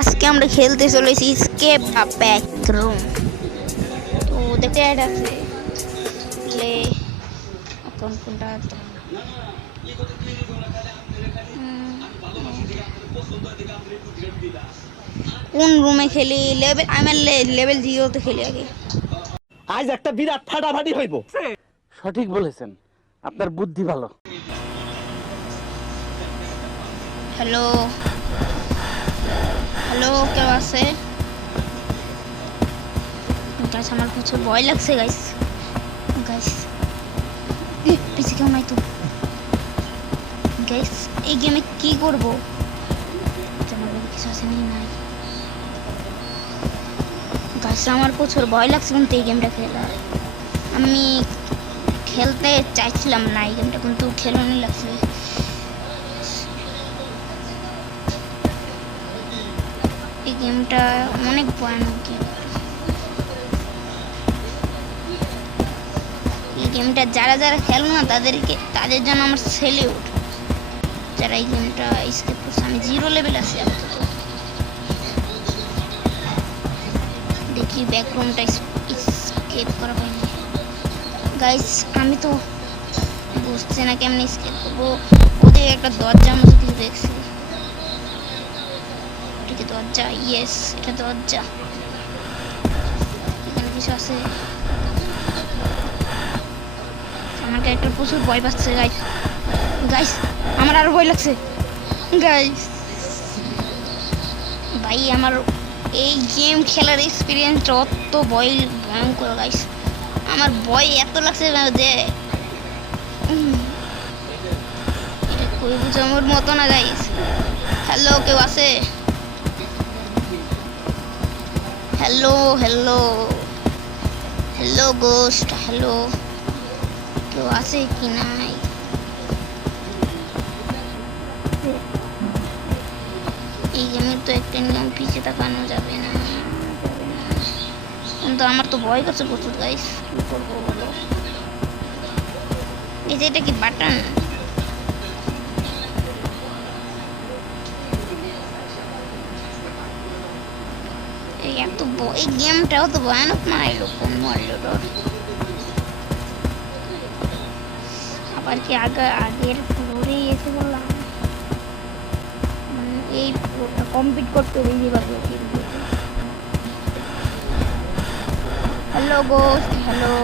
আজকে আমরা খেলতে চলেছি স্কেপ আ ব্যাক রুম। তো দেখতে অ্যাড আছে প্লে অ্যাকাউন্ট কোনটা কোন রুমে খেলি? লেভেল আমি লেভেল 0-তে খেলি আগে। আজ একটা বিরাট ফাটাফাটি হইব। সঠিক বলেছেন, আপনার বুদ্ধি ভালো। হ্যালো হ্যালো, কেউ আছে? গাইস আমার প্রচুর ভয় লাগছে গাইস। গাইস পিছে কেউ নাই তো? গাইস এই গেমে কি করবো? আমার কিছু আছে নাই। গাইস আমার প্রচুর ভয় লাগছে কিন্তু এই গেমটা খেলা আমি খেলতে চাইছিলাম না এই গেমটা, কিন্তু খেলানো লাগছে। এই গেমটা অনেক ভয়ানক গেম। এই গেমটা যারা যারা খেলো না তাদের জন্য আমার সেলিউট, যারা এই গেমটা স্কেপ করছে। আমি 0 লেভেল আছি আপাতত। দেখি ব্যাকগ্রাউন্ডটা স্কেপ করা হয়নি। গাইস আমি তো বুঝছি না কেমনি স্কেপ করবো। ওদের একটা দরজার মতো কিছু দেখছি। এটা দরজা? ইয়েস, এটা দরজা। এখানে কিছু আছে। আমার একটা প্রচুর ভয় পাচ্ছে গাইস। গাইস আমার আরো ভয় লাগছে গাইস। ভাই আমার এই গেম খেলার এক্সপিরিয়েন্সটা অত ভয়ঙ্কর গাইস। আমার ভয় এত লাগছে যে এটা কই বুঝানোর মতো না গাইস। হ্যালো, কেউ আছে? Hello hello hello ghost, hello, কেউ আছে কি নাই? এই গেমের তো একটা নিয়ম, পিছিয়ে তাকানো যাবে না, কিন্তু আমার তো ভয় করছে প্রচুর গাইস। কি করবো বলো? এই যে এটা কি বাটন? এই গেমটাও তো ভয়ানক মারাইলো কোন মারলো ডর। আবার কি আগের ফ্লোরে এসে বললাম এই ফ্লোরটা কমপ্লিট করতে বেশি পারবো। Hello ghost, hello.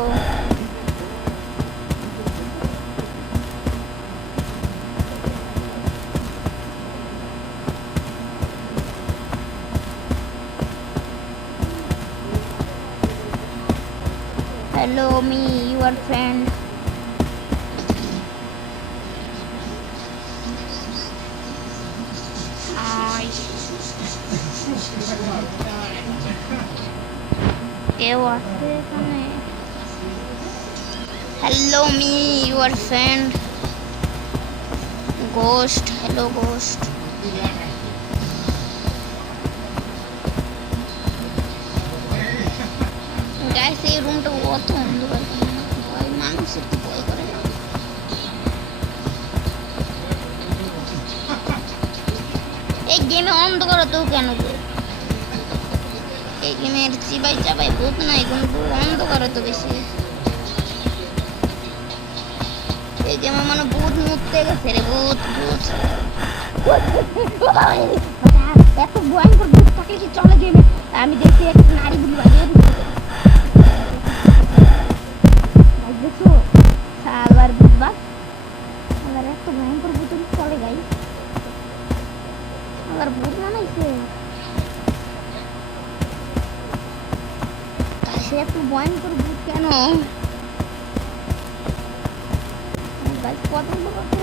Hello me, your friend. Hi. কেউ আছে এখানে? Hello me, your friend. Ghost. Hello ghost. Guys এই রুমটা অত অন্ধকার, ভয় মানুষের তো ভয় করে না। এই গেমে অন্ধকার তো কেন গো? এই গেমের চিবাই চাবাই ভূত নাই, কিন্তু অন্ধকার তো বেশি। এই গেমে মানে ভূত মুততে গেছে রে, ভূত ভূত। এত ভয়ঙ্কর ভূত থাকলে কি চলে গেমে? আমি দেখছি একটা নারী বুড়ি বাজিয়ে দেখছো সালার বুঝবা আমার এত ভয়ঙ্কর ভূত চলে গাই। আমার ভূত বানাইছে সে এত ভয়ঙ্কর ভূত কেন? গাছ পছন্দ করতে